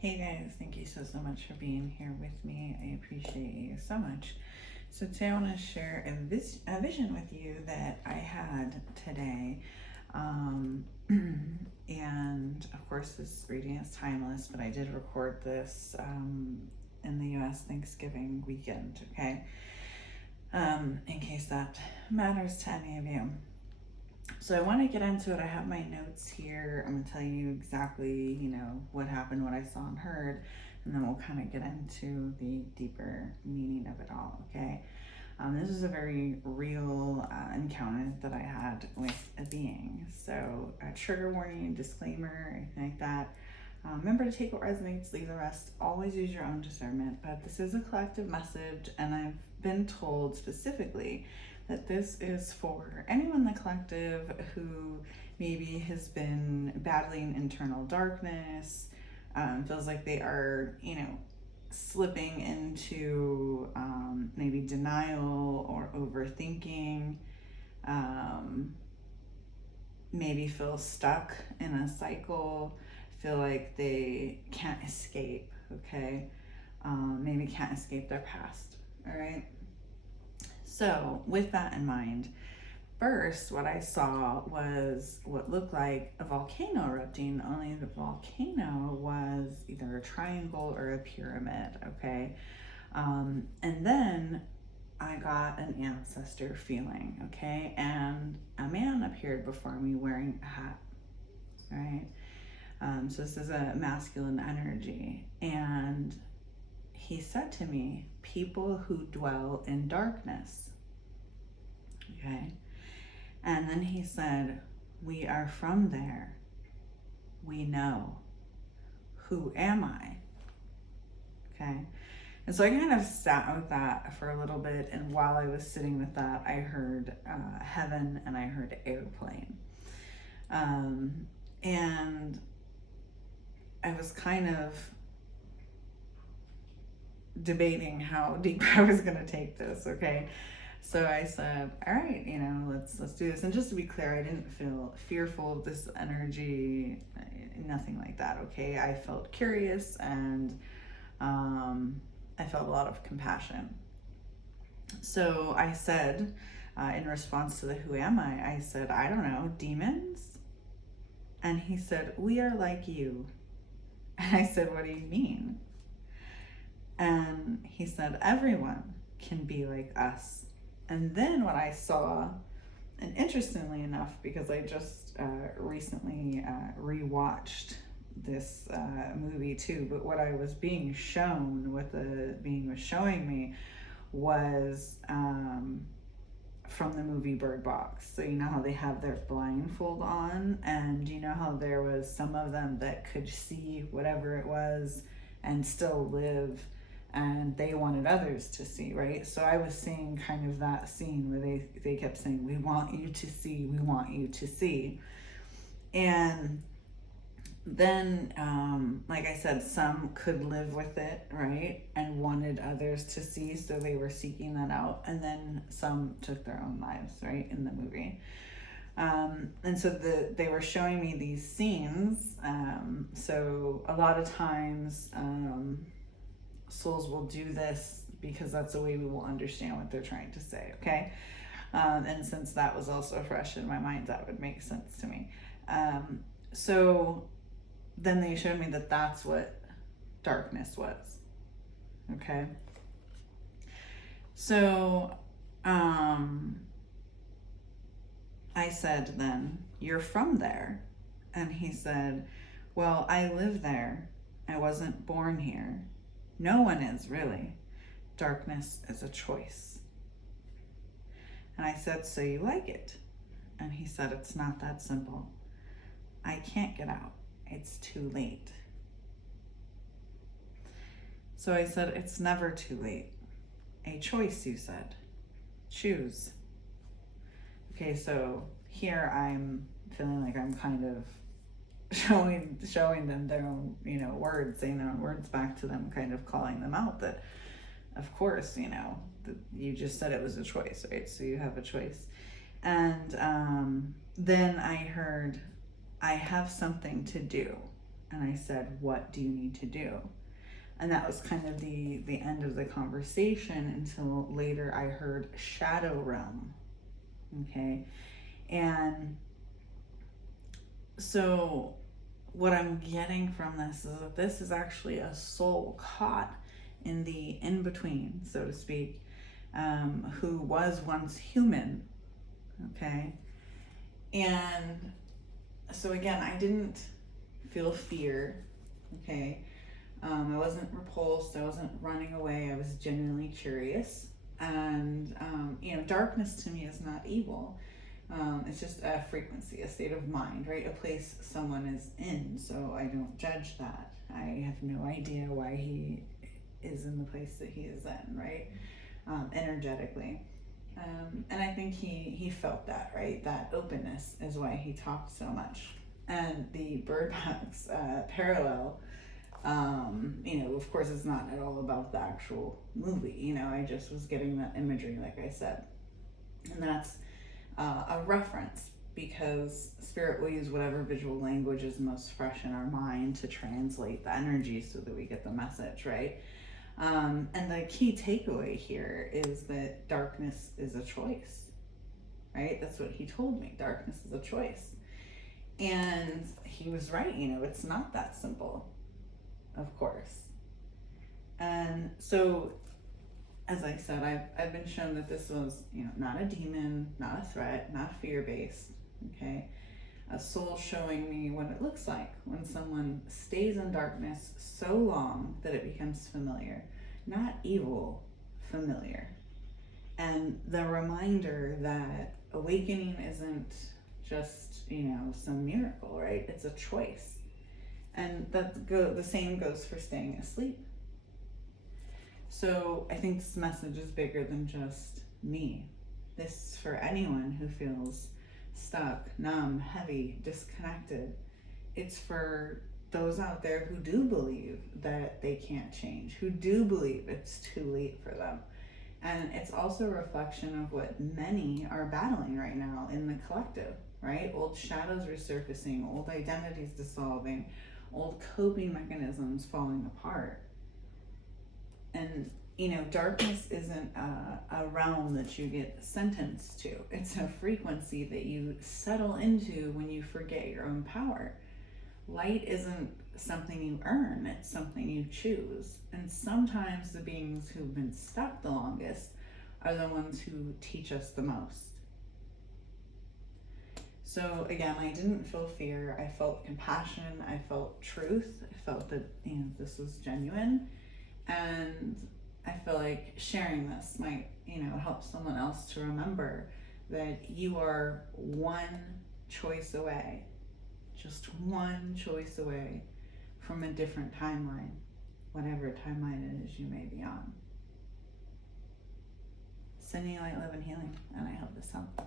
Hey guys, thank you so much for being here with me. I appreciate you so much. So today I want to share a vision with you that I had today. Um, and of course this reading is timeless, but I did record this in the US Thanksgiving weekend, okay? In case that matters to any of you. So I want to get into it. I have my notes here. I'm going to tell you exactly, what happened, what I saw and heard, and then we'll kind of get into the deeper meaning of it all, okay? This is a very real encounter that I had with a being. So a trigger warning, disclaimer, anything like that. Remember to take what resonates, leave the rest. Always use your own discernment, but this is a collective message, and I've been told specifically that this is for anyone in the collective who maybe has been battling internal darkness, feels like they are, slipping into maybe denial or overthinking, maybe feel stuck in a cycle, feel like they can't escape, okay? Maybe can't escape their past, all right? So with that in mind, first what I saw was what looked like a volcano erupting, only the volcano was either a triangle or a pyramid, okay? And then I got an ancestor feeling, okay? And a man appeared before me wearing a hat, right? So this is a masculine energy. And he said to me, people who dwell in darkness, okay? And then he said, we are from there. We know. Who am I? Okay? And so I kind of sat with that for a little bit. And while I was sitting with that, I heard heaven and I heard airplane. And I was kind of debating how deep I was going to take this, okay? So I said, all right, let's do this. And just to be clear, I didn't feel fearful of this energy, nothing like that, okay? I felt curious, and I felt a lot of compassion. So I said, in response to the who am I said, I don't know, demons? And he said, we are like you. And I said, what do you mean? And he said, everyone can be like us. And then what I saw, and interestingly enough, because I just recently rewatched this movie too, but what I was being shown, what the being was showing me, was from the movie Bird Box. So you know how they have their blindfold on, and you know how there was some of them that could see whatever it was and still live, and they wanted others to see, right? So I was seeing kind of that scene where they kept saying, we want you to see, we want you to see. And then, like I said, some could live with it, right? And wanted others to see, so they were seeking that out. And then some took their own lives, right, in the movie. And so they were showing me these scenes. So a lot of times, souls will do this because that's the way we will understand what they're trying to say, okay? And since that was also fresh in my mind, that would make sense to me. So then they showed me that that's what darkness was, okay? So I said then, you're from there? And he said, well, I live there. I wasn't born here. No one is, really. Darkness is a choice. And I said, so you like it? And he said, it's not that simple. I can't get out. It's too late. So I said, it's never too late. A choice, you said. Choose. Okay, so here I'm feeling like I'm kind of showing them their own, words, saying their own words back to them, kind of calling them out that, of course, you just said it was a choice, right? So you have a choice. And then I heard, I have something to do. And I said, what do you need to do? And that was kind of the end of the conversation until later I heard shadow realm. Okay. And so what I'm getting from this is that this is actually a soul caught in the in-between, so to speak, who was once human. Okay. And so again, I didn't feel fear. Okay. I wasn't repulsed. I wasn't running away. I was genuinely curious. And, darkness to me is not evil. It's just a frequency, a state of mind, right? A place someone is in. So I don't judge that. I have no idea why he is in the place that he is in, right? Energetically. And I think he felt that, right? That openness is why he talked so much. And the Bird Box parallel, of course it's not at all about the actual movie, I just was getting that imagery, like I said. And that's a reference because Spirit will use whatever visual language is most fresh in our mind to translate the energy so that we get the message, right? And the key takeaway here is that darkness is a choice, right? That's what he told me. Darkness is a choice. And he was right, it's not that simple, of course. And so, as I said, I've been shown that this was, not a demon, not a threat, not fear-based, okay? A soul showing me what it looks like when someone stays in darkness so long that it becomes familiar. Not evil, familiar. And the reminder that awakening isn't just, some miracle, right? It's a choice. And the same goes for staying asleep. So I think this message is bigger than just me. This is for anyone who feels stuck, numb, heavy, disconnected. It's for those out there who do believe that they can't change, who do believe it's too late for them. And it's also a reflection of what many are battling right now in the collective, right? Old shadows resurfacing, old identities dissolving, old coping mechanisms falling apart. And, darkness isn't a realm that you get sentenced to. It's a frequency that you settle into when you forget your own power. Light isn't something you earn, it's something you choose. And sometimes the beings who've been stuck the longest are the ones who teach us the most. So again, I didn't feel fear. I felt compassion. I felt truth. I felt that, this was genuine. And I feel like sharing this might, help someone else to remember that you are one choice away, just one choice away from a different timeline, whatever timeline it is you may be on. Sending you light, love, and healing, and I hope this helped.